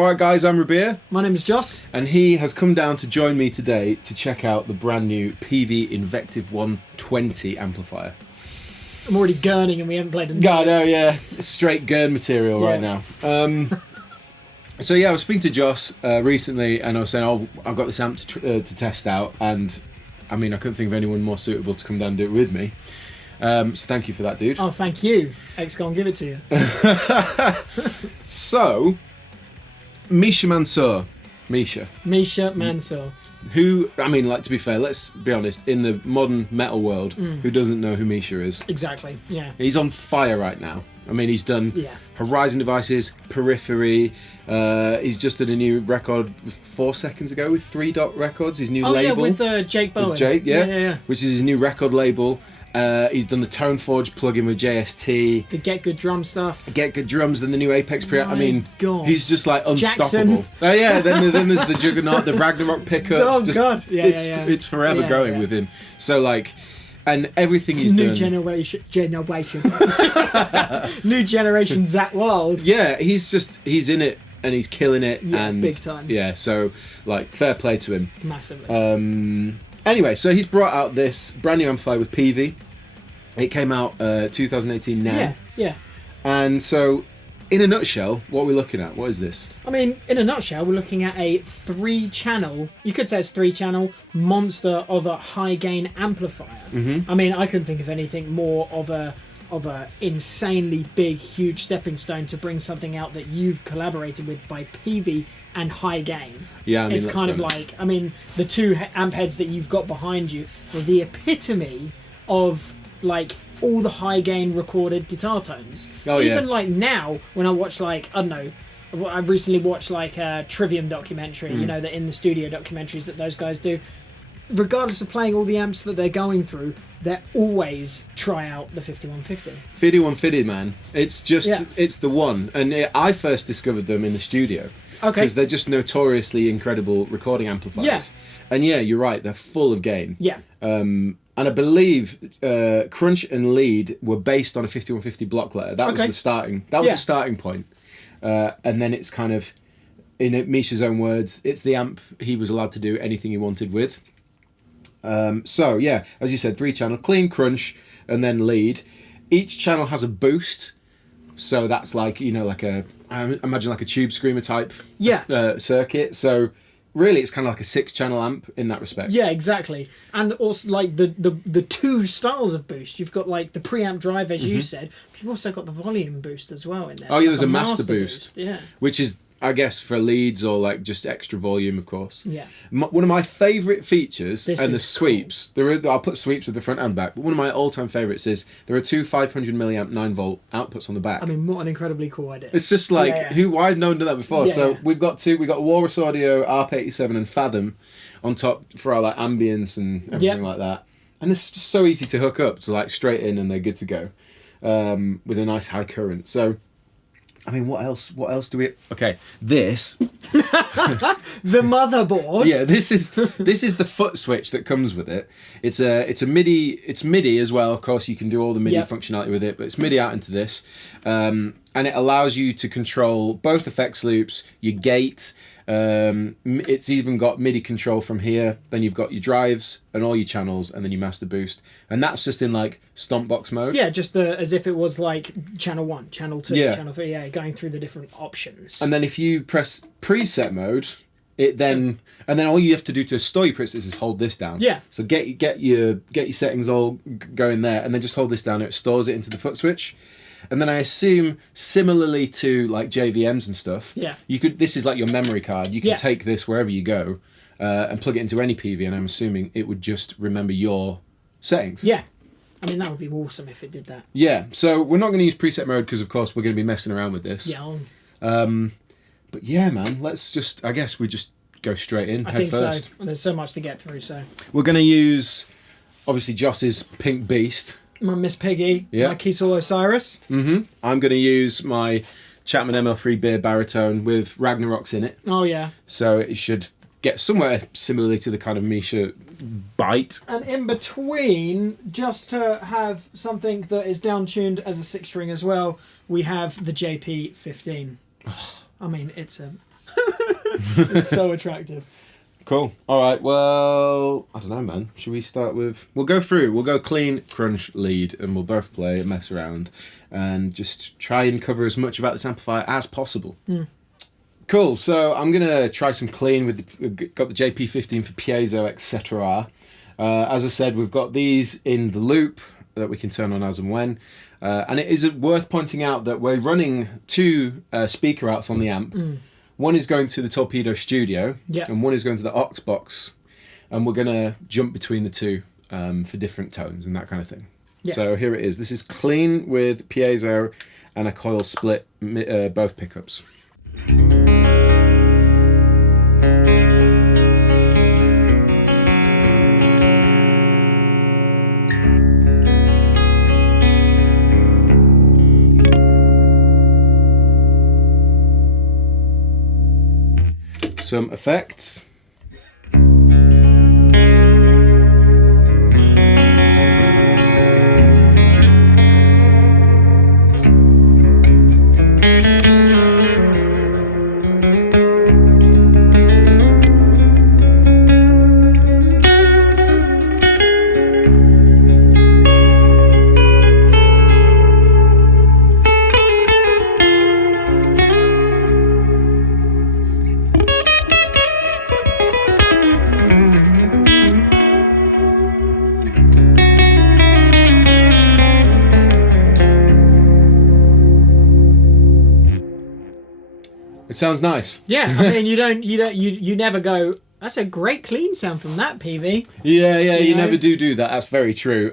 Alright guys, I'm Rabea. My name is Joss. And he has come down to join me today to check out the brand new Peavey Invective 120 amplifier. I'm already gurning and we haven't played a God, no, yeah. It's straight gurn material right now. So yeah, I was speaking to Joss recently and I was saying, oh, I've got this amp to test out, and I mean, I couldn't think of anyone more suitable to come down and do it with me. So thank you for that, dude. Oh, thank you. X-Gon, give it to you. So, Misha Mansoor. Misha Mansoor. Who, I mean, like, to be fair, let's be honest, in the modern metal world, who doesn't know who Misha is? Exactly, yeah. He's on fire right now. I mean, he's done Horizon Devices, Periphery. He's just did a new record 4 seconds ago with 3 Dot Records, his new label. Yeah, with Jake Bowen. With Jake, yeah. Which is his new record label. He's done the Tone Forge plugin with JST. The Get Good Drum stuff. Get Good Drums, then the new Apex preamp. I mean, God. He's just like unstoppable. Jackson. Oh yeah, then there's the Juggernaut, the Ragnarok pickups. Oh just, God, it's forever going with him. So like, and everything he's new done. Generation. New generation Zach Wild. Yeah, he's in it and he's killing it. Yeah, and big time. Yeah, so like, fair play to him. Massively. Anyway, so he's brought out this brand new amplifier with Peavey. It came out 2018 now. Yeah. And so, in a nutshell, what are we looking at? What is this? I mean, in a nutshell, we're looking at a 3-channel, you could say it's 3-channel, monster of a high-gain amplifier. I mean, I couldn't think of anything more of a insanely big, huge stepping stone to bring something out that you've collaborated with by Peavey and high gain. Yeah, I mean, it's kind of like, I mean, the 2 amp heads that you've got behind you are the epitome of like all the high gain recorded guitar tones. Even like now, when I watch like, I don't know, I've recently watched like a Trivium documentary, you know, the in the studio documentaries that those guys do. Regardless of playing all the amps that they're going through, they always try out the 5150. 5150, man. It's just, it's the one. And I first discovered them in the studio. Okay. Because they're just notoriously incredible recording amplifiers. Yeah. And yeah, you're right, they're full of gain. Yeah. And I believe Crunch and Lead were based on a 5150 block letter. That was the starting. That was the starting point. And then it's kind of, in Misha's own words, it's the amp he was allowed to do anything he wanted with. So yeah, as you said, 3-channel, clean, crunch, and then lead. Each channel has a boost, so that's like, you know, like I imagine like a tube screamer type circuit. So really, it's kind of like a 6-channel amp in that respect. Yeah, exactly. And also like the 2 styles of boost. You've got like the preamp drive, as you said, but you've also got the volume boost as well in there. Oh yeah, there's a master boost. Yeah, which is, I guess, for leads or like just extra volume, of course. Yeah. One of my favourite features, and the sweeps, cool. I'll put sweeps at the front and back, but one of my all-time favourites is there are 2 500 milliamp 9-volt outputs on the back. I mean, what an incredibly cool idea. It's just like, I've known done that before. We've got Walrus Audio, ARP87 and Fathom on top for our like ambience and everything like that. And it's just so easy to hook up to like straight in and they're good to go with a nice high current. So, I mean, what else do we... Okay, this... the motherboard. Yeah, this is the Footswitch that comes with it. It's a MIDI... It's MIDI as well, of course. You can do all the MIDI functionality with it, but it's MIDI out into this. And it allows you to control both effects loops, your gate. It's even got MIDI control from here. Then you've got your drives and all your channels, and then your master boost. And that's just in like stomp box mode. Yeah, just as if it was like channel 1, channel 2, channel 3. Yeah, going through the different options. And then if you press preset mode, it then and then all you have to do to store your presets is hold this down. Yeah. So get your settings all going there, and then just hold this down. And it stores it into the Footswitch. And then I assume, similarly to like JVMs and stuff, this is like your memory card. You can take this wherever you go and plug it into any PV, and I'm assuming it would just remember your settings. Yeah. I mean, that would be awesome if it did that. Yeah. So we're not going to use preset mode because, of course, we're going to be messing around with this. Yeah. But yeah, man, I guess we just go straight in, I head think first. so. There's so much to get through, so. We're going to use, obviously, Joss's Pink Beast. My Miss Piggy, my Keysol Osiris. I'm going to use my Chapman ML3 Beer Baritone with Ragnarok's in it. Oh, yeah. So it should get somewhere similarly to the kind of Misha bite. And in between, just to have something that is down-tuned as a 6-string as well, we have the JP15. I mean, it's a It's so attractive. Cool. All right. Well, I don't know, man. Should we start with? We'll go through. We'll go clean, crunch, lead, and we'll both play, mess around, and just try and cover as much about this amplifier as possible. Cool. So I'm gonna try some clean with got the JP15 for piezo, etc. As I said, we've got these in the loop that we can turn on as and when. And it is worth pointing out that we're running 2 speaker outs on the amp. One is going to the Torpedo Studio, and one is going to the aux box, and we're going to jump between the 2 for different tones and that kind of thing. Yeah. So here it is. This is clean with piezo and a coil split, both pickups. Some effects. It sounds nice. Yeah, I mean, you never go, that's a great clean sound from that, Peavey. Yeah, you never do that. That's very true.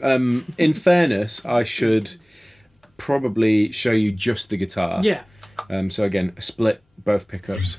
In fairness, I should probably show you just the guitar. Yeah. So again, a split, both pickups.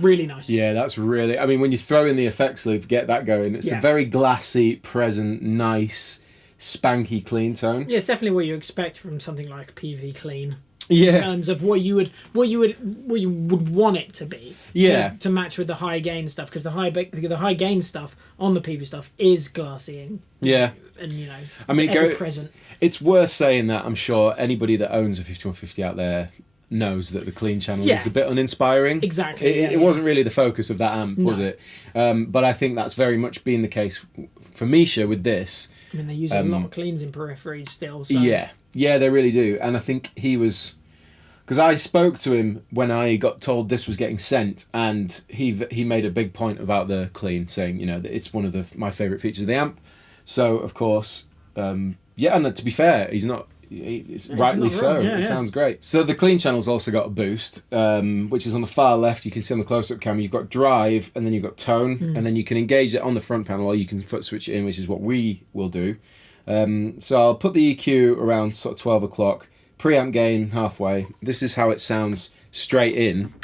Really nice. Yeah, that's really... I mean, when you throw in the effects loop, get that going. It's a very glassy, present, nice, spanky clean tone. Yeah, it's definitely what you expect from something like Peavey clean. Yeah. In terms of what you would want it to be. Yeah. To match with the high gain stuff, because the high gain stuff on the Peavey stuff is glassy and and I mean, ever present. It's worth saying that I'm sure anybody that owns a 5150 out there knows that the clean channel is a bit uninspiring. Exactly. It wasn't really the focus of that amp, was it? But I think that's very much been the case for Misha with this. I mean, they use a lot of cleans in Periphery still. So. Yeah, they really do. And I think he was... Because I spoke to him when I got told this was getting sent, and he made a big point about the clean, saying, that it's one of my favourite features of the amp. So, of course, and to be fair, he's not... It's rightly so. It sounds great. So the clean channel's also got a boost, which is on the far left. You can see on the close-up camera. You've got drive, and then you've got tone, and then you can engage it on the front panel, or you can foot switch it in, which is what we will do. So I'll put the EQ around sort of 12 o'clock. Preamp gain halfway. This is how it sounds straight in.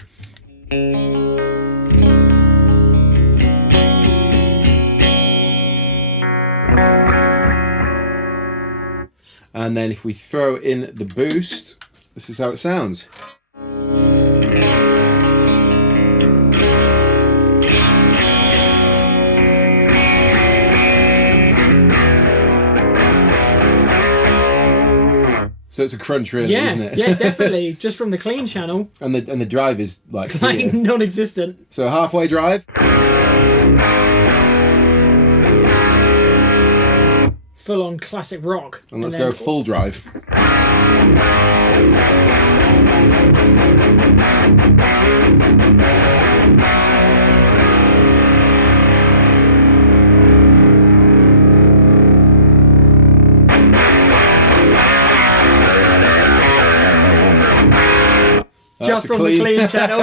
And then if we throw in the boost, this is how it sounds. So it's a crunch, really, isn't it? Yeah, definitely. Just from the clean channel. And the drive is like non-existent. So halfway drive. Full-on classic rock. And let's go full drive. Just just from the clean channel.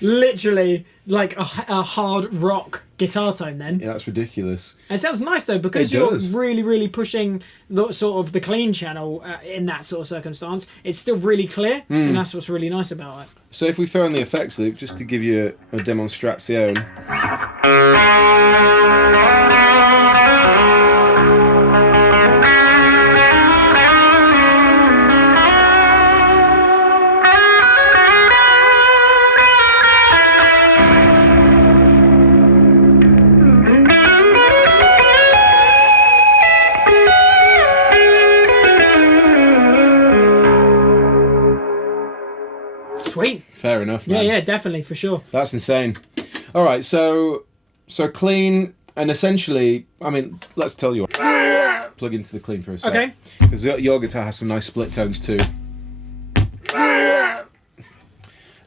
Literally like a hard rock guitar tone then. Yeah, that's ridiculous. It sounds nice though, because you're really, really pushing the sort of the clean channel in that sort of circumstance. It's still really clear, and that's what's really nice about it. So if we throw in the effects loop, just to give you a demonstration. Sweet. Fair enough, man. Yeah, definitely, for sure. That's insane. All right, so clean, and essentially, I mean, let's tell you what. Plug into the clean for a sec. Okay. Because your guitar has some nice split tones too.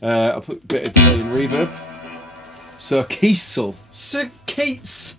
I'll put a bit of delay and reverb. Sir Kiesel. Sir Keats.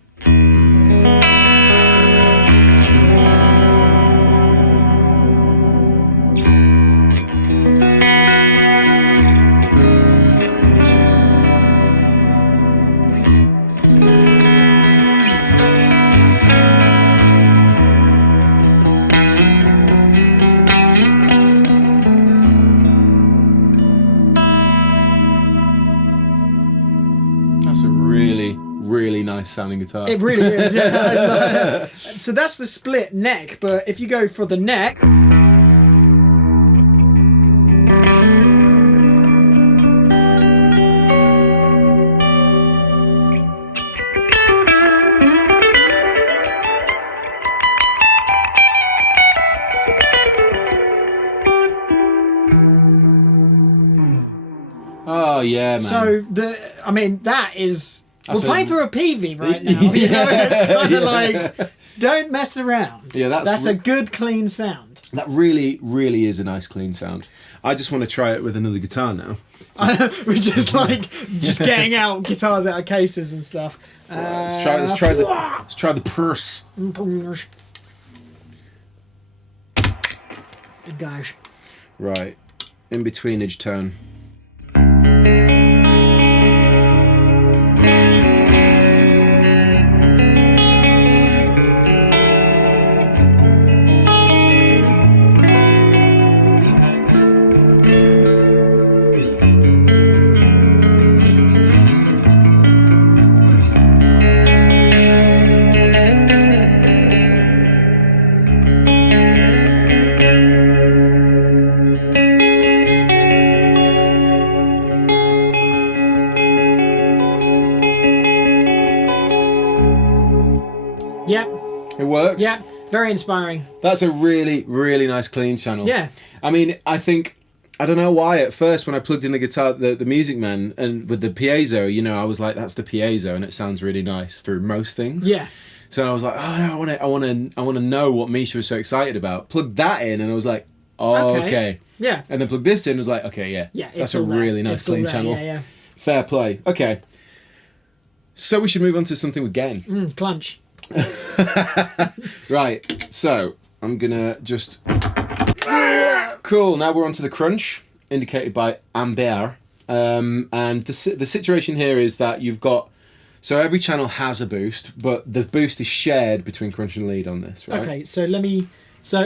Really nice sounding guitar. It really is, yeah. So that's the split neck, but if you go for the neck... Oh, yeah, man. So, that is... We're playing through a Peavey right now. You know, it's kind of like, don't mess around. Yeah, that's a good, clean sound. That really, really is a nice, clean sound. I just want to try it with another guitar now. We're just getting out guitars out of cases and stuff. Let's try the purse. Gosh. Right, in betweenage tone. Yep. It works. Yep. Very inspiring. That's a really, really nice clean channel. Yeah. I mean, I don't know why at first when I plugged in the guitar, the Music Man, and with the piezo, you know, I was like, that's the piezo, and it sounds really nice through most things. Yeah. So I was like, oh no, I want to know what Misha was so excited about. Plugged that in, and I was like, oh, okay. Yeah. And then plugged this in, and was like, okay, yeah. That's a really nice clean channel. Yeah. Fair play. Okay. So we should move on to something with gain. Clunch. Right, so I'm gonna just cool. Now we're on to the crunch, indicated by Amber, and the situation here is that you've got, so every channel has a boost, but the boost is shared between crunch and lead on this, right? Okay, so so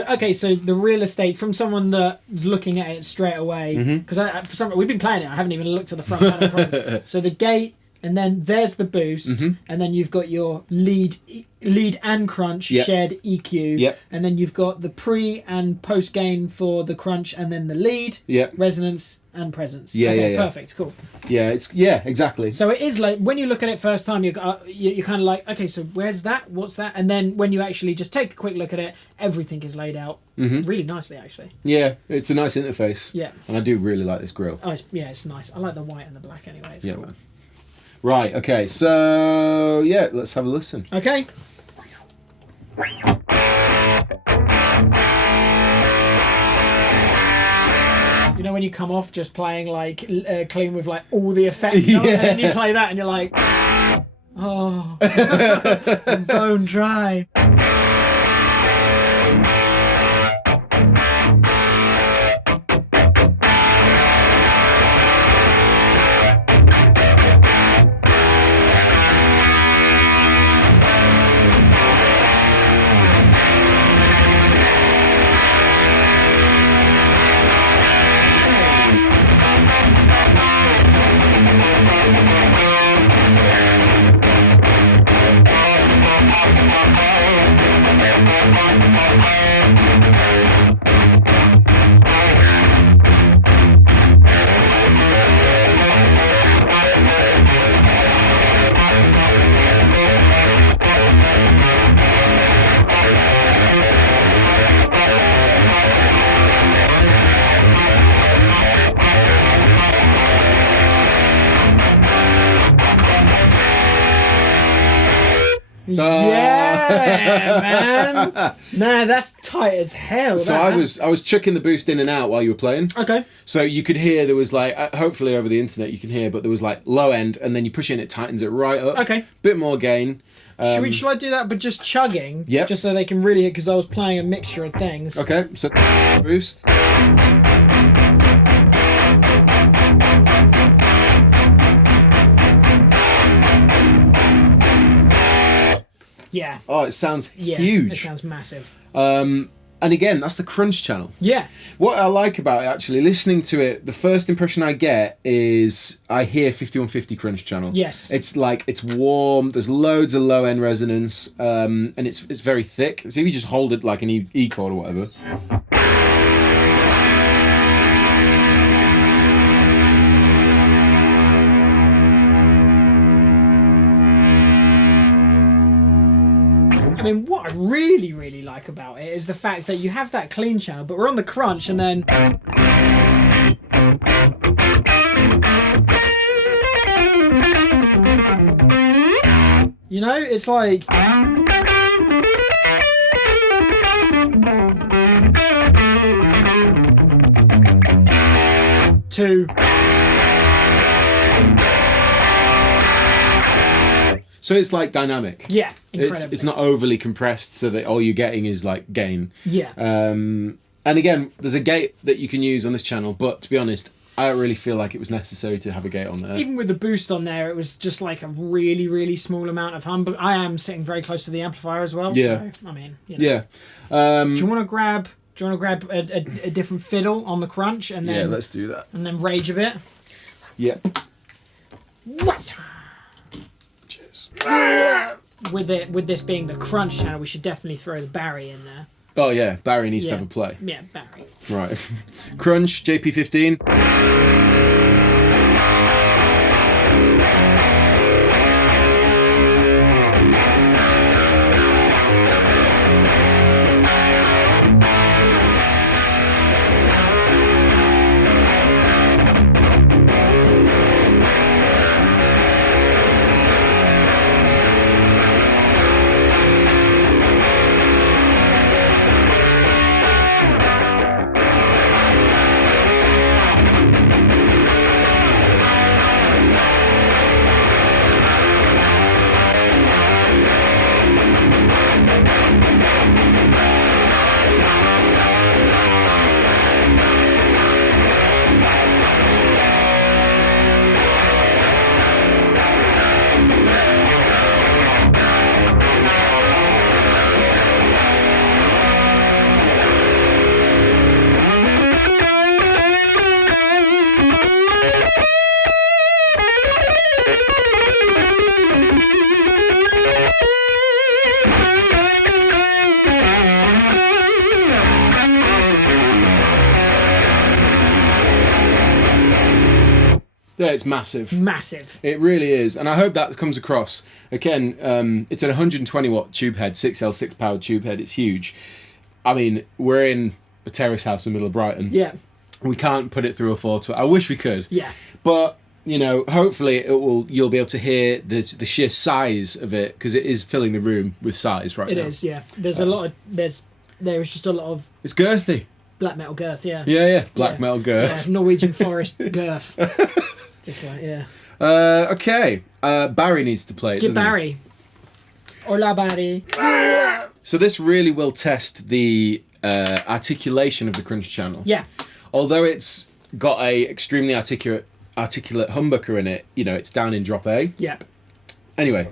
the real estate, from someone that's looking at it straight away, because we've been playing it, I haven't even looked at the front panel probably. So the gate, and then there's the boost, and then you've got your lead and crunch shared EQ, and then you've got the pre and post gain for the crunch, and then the lead, resonance and presence. Perfect, cool. Exactly. So it is like, when you look at it first time, you're kind of like, okay, so where's that? What's that? And then when you actually just take a quick look at it, everything is laid out really nicely, actually. Yeah, it's a nice interface. Yeah. And I do really like this grill. Oh, it's nice. I like the white and the black anyway. It's cool. Man. Right, okay, so let's have a listen. Okay. You know when you come off just playing like clean with like all the effects on, and then you play that and you're like, oh, I'm bone dry. Yeah, man. Nah, that's tight as hell. So I was chucking the boost in and out while you were playing. Okay. So you could hear there was like, hopefully over the internet you can hear, but there was like low end, and then you push in, it tightens it right up. Okay. Bit more gain. Should I do that, but just chugging? Yeah. Just so they can really hear, because I was playing a mixture of things. Okay. So boost. Yeah. Oh, it sounds Yeah, huge. It sounds massive. And again, that's the crunch channel. Yeah. What I like about it, actually, listening to it, the first impression I get is I hear 5150 crunch channel. Yes. It's like, it's warm, there's loads of low end resonance, and it's very thick. So if you just hold it like an E chord or whatever. I mean, what I really, really like about it is the fact that you have that clean channel, but we're on the crunch, and then... You know, it's like... To... So it's like dynamic. Yeah, incredibly. It's not overly compressed, so that all you're getting is like gain. Yeah. And again, there's a gate that you can use on this channel, but to be honest, I don't really feel like it was necessary to have a gate on there. Even with the boost on there, it was just like a really, really small amount of hum. But I am sitting very close to the amplifier as well. Yeah. So, I mean, you know. Yeah. Do you want to grab a different fiddle on the crunch and then Yeah, let's do that. and then rage a bit? Yep. What? Cheers. With this being the crunch channel, we should definitely throw the Barry in there. Oh yeah, Barry needs to Yeah. have a play. Yeah, Barry. Right. Crunch, JP15. Yeah, it's massive. Massive. It really is, and I hope that comes across. Again, it's an 120 watt tube head, 6L6 powered tube head. It's huge. I mean, we're in a terrace house in the middle of Brighton. Yeah. We can't put it through a 412. I wish we could. Yeah. But you know, hopefully you'll be able to hear the sheer size of it, because it is filling the room with size right now. It is. Yeah. There's a lot of there is just a lot of It's girthy. black metal girth. Yeah. Yeah. Black metal girth. Yeah, Norwegian forest girth. Just like, yeah. Okay. Barry needs to play it. Give doesn't Barry. Hola, Barry. he? So this really will test the articulation of the crunch channel. Yeah. Although it's got a extremely articulate humbucker in it, you know, it's down in drop A. Yep. Anyway.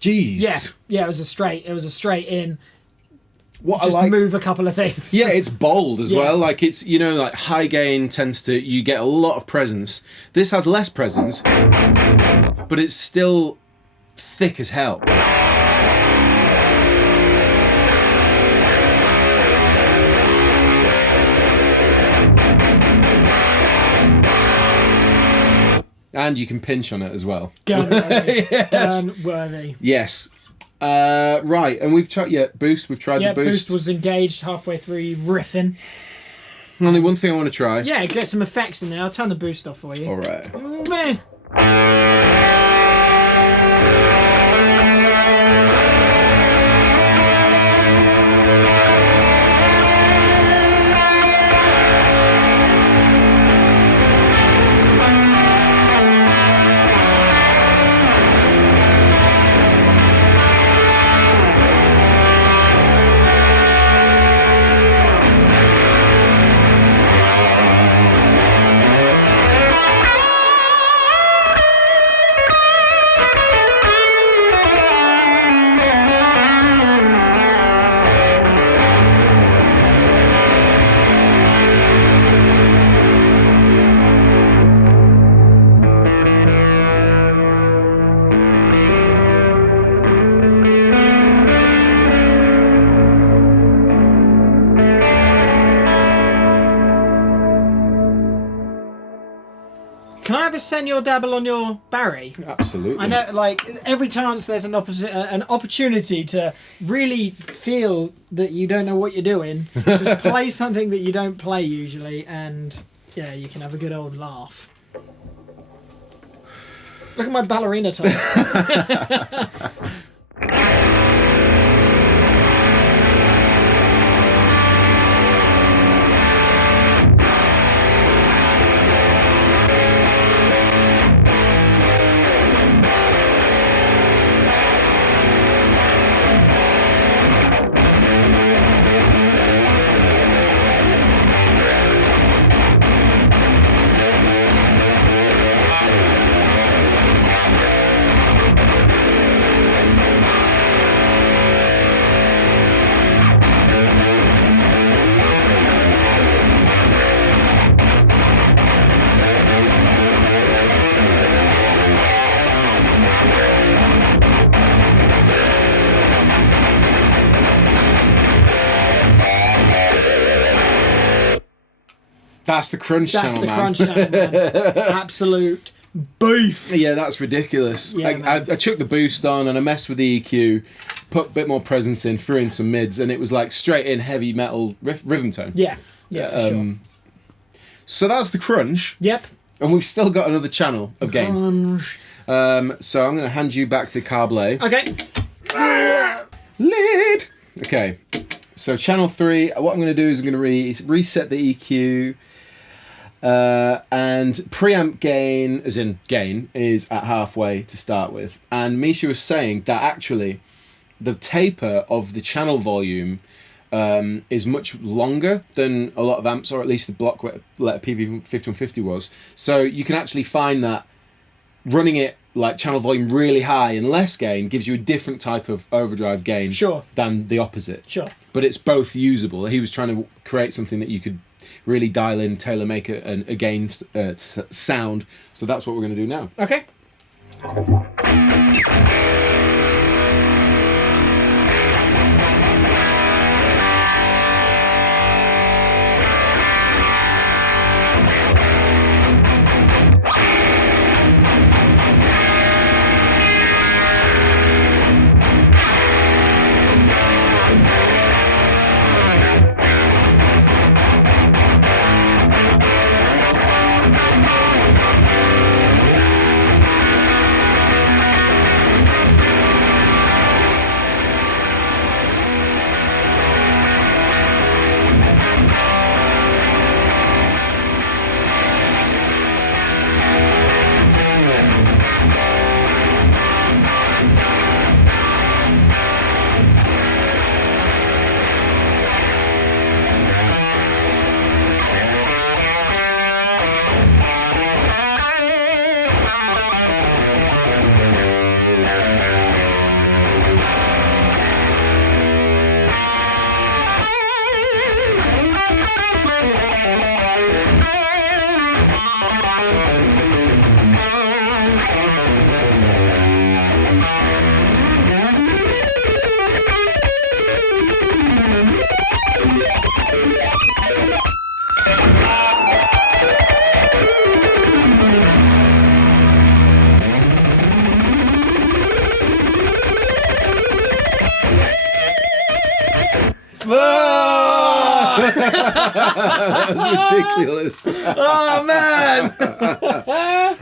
Jeez. Yeah. It was a straight in. what just I like, move a couple of things. Yeah, it's bold as well. Like it's, you know, like high gain tends to, you get a lot of presence. This has less presence, but it's still thick as hell. And you can pinch on it as well. Gun-worthy. Yes. Gun-worthy. Yes. Right, and we've tried boost. We've tried the boost. Boost was engaged halfway through riffing. Only one thing I want to try. Yeah, get some effects in there. I'll turn the boost off for you. All right. Can I have a senor dabble on your Barry? Absolutely. I know, like, every chance there's an opportunity to really feel that you don't know what you're doing, just play something that you don't play usually, and yeah, you can have a good old laugh. Look at my ballerina top. That's the crunch channel, man. That's the crunch channel, man. Absolute beef. Yeah, that's ridiculous. Yeah, I chucked the boost on and I messed with the EQ, put a bit more presence in, threw in some mids, and it was like straight in heavy metal rhythm tone. Yeah, for sure. So that's the crunch. Yep. And we've still got another channel of gain. So I'm going to hand you back the carblé. Okay. Lead. Okay. So channel 3, what I'm going to do is I'm going to reset the EQ, and preamp gain, as in gain, is at halfway to start with. And Misha was saying that actually the taper of the channel volume is much longer than a lot of amps, or at least the block letter Peavey 5150 was. So you can actually find that running it like channel volume really high and less gain gives you a different type of overdrive gain than the opposite. Sure. But it's both usable. He was trying to create something that you could really dial in, tailor make a gain sound. So that's what we're going to do now. Okay. That's ridiculous. Oh man.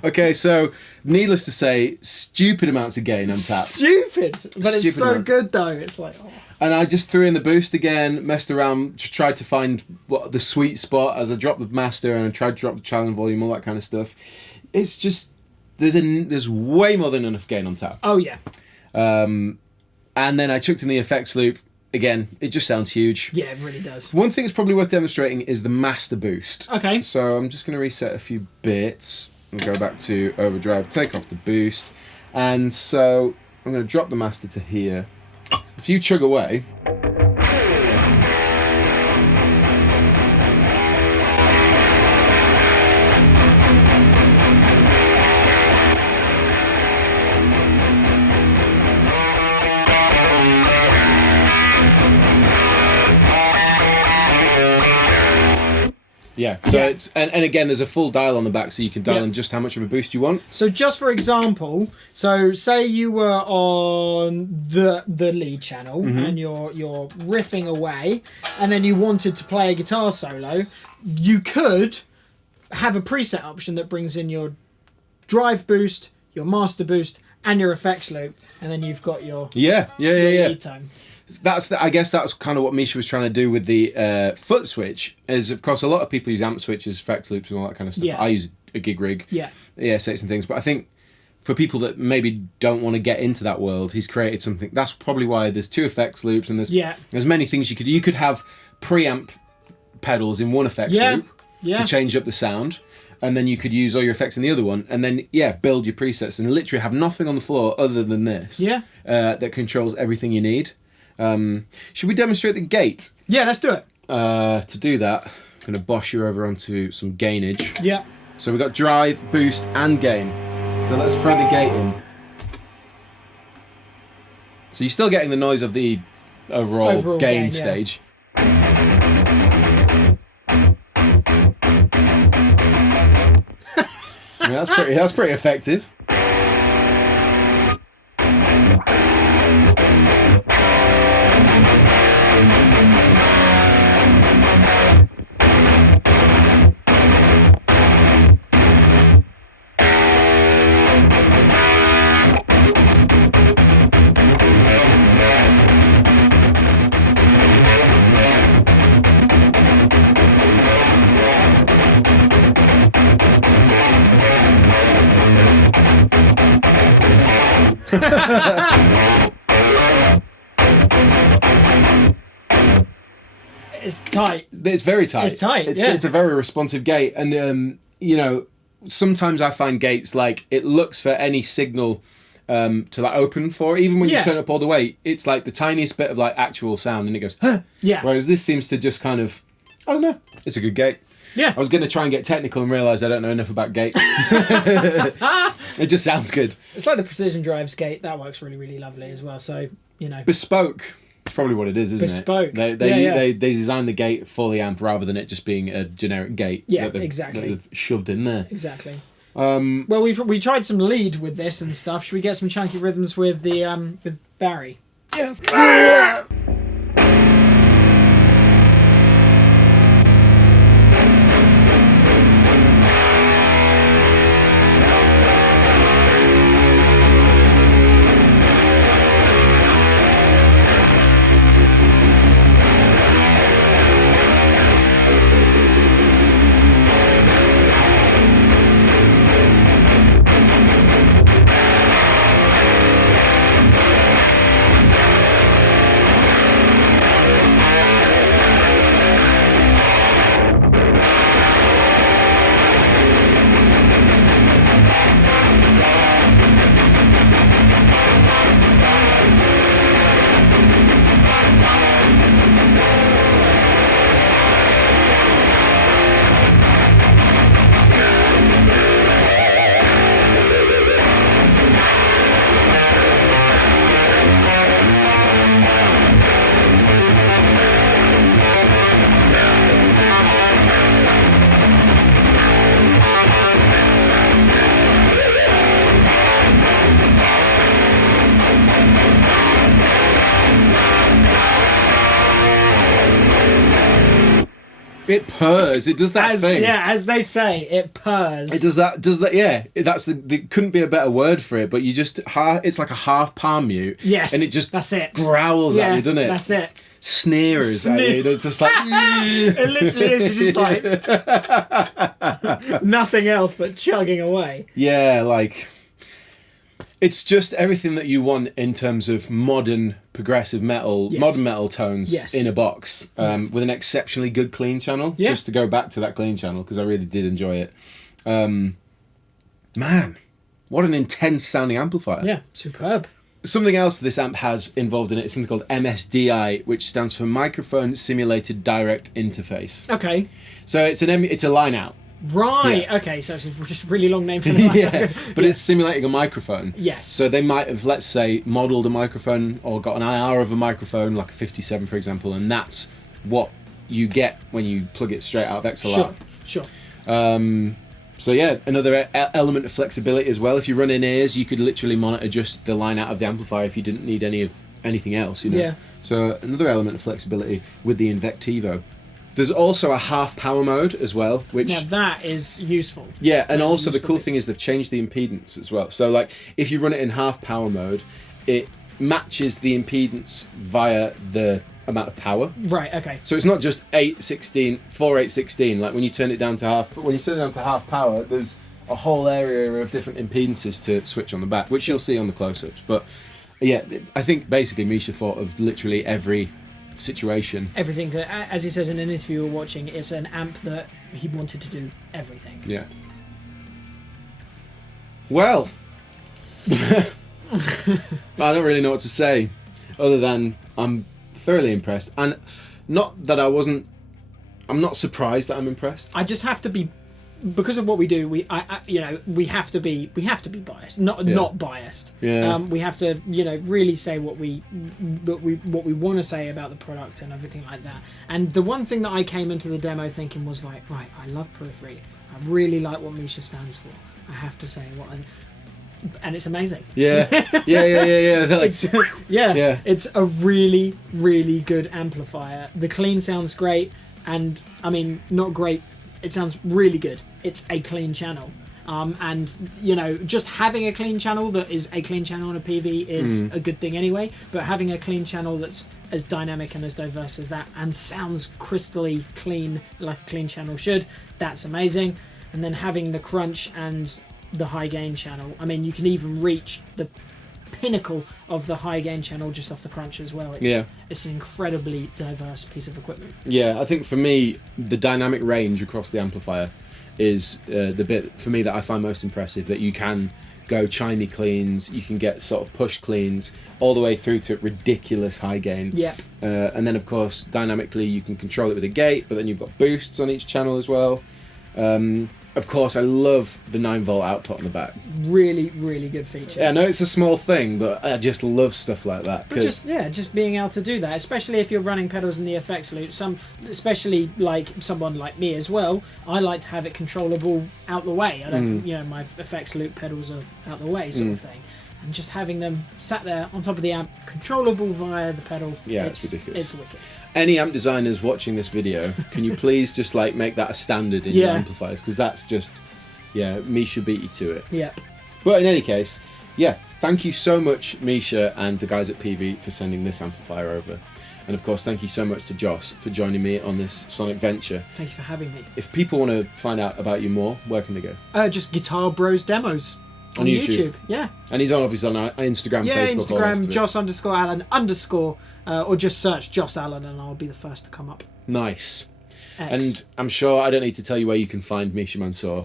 Okay, so needless to say, stupid amounts of gain on tap. Stupid, but it's so good though. It's like. Oh. And I just threw in the boost again, messed around, just tried to find what the sweet spot as I dropped the master and I tried to drop the channel volume, all that kind of stuff. It's just there's way more than enough gain on tap. Oh yeah. And then I chucked in the effects loop. Again, it just sounds huge. Yeah, it really does. One thing that's probably worth demonstrating is the master boost. Okay. So I'm just going to reset a few bits and go back to overdrive, take off the boost. And so I'm going to drop the master to here. So if you chug away... Yeah, so it's and again, there's a full dial on the back, so you can dial in just how much of a boost you want. So just for example, so say you were on the lead channel and you're riffing away, and then you wanted to play a guitar solo, you could have a preset option that brings in your drive boost, your master boost, and your effects loop, and then you've got your lead tone. I guess that's kind of what Misha was trying to do with the Footswitch. Is of course a lot of people use amp switches, effects loops, and all that kind of stuff. Yeah. I use a gig rig, ES8s and things. But I think for people that maybe don't want to get into that world, he's created something. That's probably why there's 2 effects loops and there's many things you could do. You could have preamp pedals in one effects loop to change up the sound. And then you could use all your effects in the other one, and then build your presets and literally have nothing on the floor other than this. That controls everything you need. Should we demonstrate the gate? Yeah, let's do it. To do that, I'm going to bosh you over onto some gainage. Yeah. So we've got drive, boost, and gain. So let's throw the gate in. So you're still getting the noise of the overall gain stage. I mean, that's pretty effective. It's tight. It's very tight. It's tight. It's a very responsive gate, and sometimes I find gates like it looks for any signal to like open for. Even when you turn up all the way, it's like the tiniest bit of like actual sound, and it goes, huh. Yeah. Whereas this seems to just kind of, I don't know. It's a good gate. Yeah. I was going to try and get technical and realise I don't know enough about gates. It just sounds good. It's like the Precision Drives gate. That works really, really lovely as well. So, Bespoke. It's probably what it is, isn't Bespoke. it? They designed the gate for the amp rather than it just being a generic gate. Yeah, that exactly. That they've shoved in there. Exactly. Well, we tried some lead with this and stuff. Should we get some chunky rhythms with the with Barry? Yes. purrs. It does that thing. Yeah, as they say, it purrs. It does that. Yeah, that's couldn't be a better word for it. But you just it's like a half palm mute. Yes, and it just that's it. Growls at you, doesn't it? That's it. Sneers at you. It's just like it literally is just like nothing else but chugging away. Yeah, like it's just everything that you want in terms of modern progressive metal, modern metal tones in a box, with an exceptionally good clean channel. Yeah. Just to go back to that clean channel because I really did enjoy it. Man, what an intense sounding amplifier! Yeah, superb. Something else this amp has involved in it is something called MSDI, which stands for Microphone Simulated Direct Interface. Okay. So it's a line out. Right. Yeah. Okay. So it's just a really long name for the yeah, but it's simulating a microphone. Yes. So they might have, let's say, modelled a microphone or got an IR of a microphone, like a 57, for example, and that's what you get when you plug it straight out of XLR. Sure. So yeah, another element of flexibility as well. If you run in ears, you could literally monitor just the line out of the amplifier if you didn't need anything else. You know. Yeah. So another element of flexibility with the Invectivo. There's also a half power mode as well, which now that is useful. Yeah, and also the cool thing is they've changed the impedance as well. So like if you run it in half power mode, it matches the impedance via the amount of power. Right. Okay. So it's not just 8/16, 4/8/16. Like when you turn it down to half, but when you turn it down to half power, there's a whole area of different impedances to switch on the back, which you'll see on the close-ups. But yeah, I think basically Misha thought of literally every situation. Everything that, as he says in an interview we're watching, it's an amp that he wanted to do everything. Yeah. Well, I don't really know what to say other than I'm thoroughly impressed, and not that I'm not surprised that I'm impressed. I just have to be, because of what we do, we have to be biased, not biased. Yeah. We have to really say what we want to say about the product and everything like that. And the one thing that I came into the demo thinking was like, right, I love Periphery. I really like what Misha stands for. I have to say and it's amazing. Yeah. Like, it's a really, really good amplifier. The clean sounds great, and I mean, not great. It sounds really good. It's a clean channel. And just having a clean channel that is a clean channel on a PV is a good thing anyway. But having a clean channel that's as dynamic and as diverse as that and sounds crystally clean like a clean channel should, that's amazing. And then having the crunch and the high gain channel. I mean, you can even reach the pinnacle of the high gain channel just off the crunch as well. It's an incredibly diverse piece of equipment. Yeah, I think for me, the dynamic range across the amplifier is the bit for me that I find most impressive. That you can go chimey cleans, you can get sort of push cleans, all the way through to ridiculous high gain. Yeah. And then of course dynamically you can control it with a gate, but then you've got boosts on each channel as well. Of course, I love the 9-volt output on the back. Really, really good feature. Yeah, I know it's a small thing, but I just love stuff like that. But just being able to do that, especially if you're running pedals in the effects loop. Especially like someone like me as well, I like to have it controllable out the way. I don't, my effects loop pedals are out the way, sort of thing. And just having them sat there on top of the amp, controllable via the pedal. Yeah, it's ridiculous. It's wicked. Any amp designers watching this video, can you please just like make that a standard in your amplifiers? Because that's just, Misha beat you to it. Yeah. But in any case, thank you so much, Misha and the guys at Peavey, for sending this amplifier over. And of course, thank you so much to Joss for joining me on this sonic venture. Thank you for having me. If people want to find out about you more, where can they go? Just Guitar Bros demos. On YouTube, yeah. And he's obviously on Instagram, Facebook. Yeah, Instagram, Joss_Allen_, or just search Joss Allen and I'll be the first to come up. Nice. X. And I'm sure I don't need to tell you where you can find Misha Mansoor.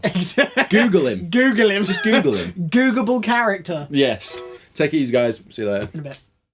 Google him. Google him. Just Google him. Googleable character. Yes. Take it easy, guys. See you later. In a bit.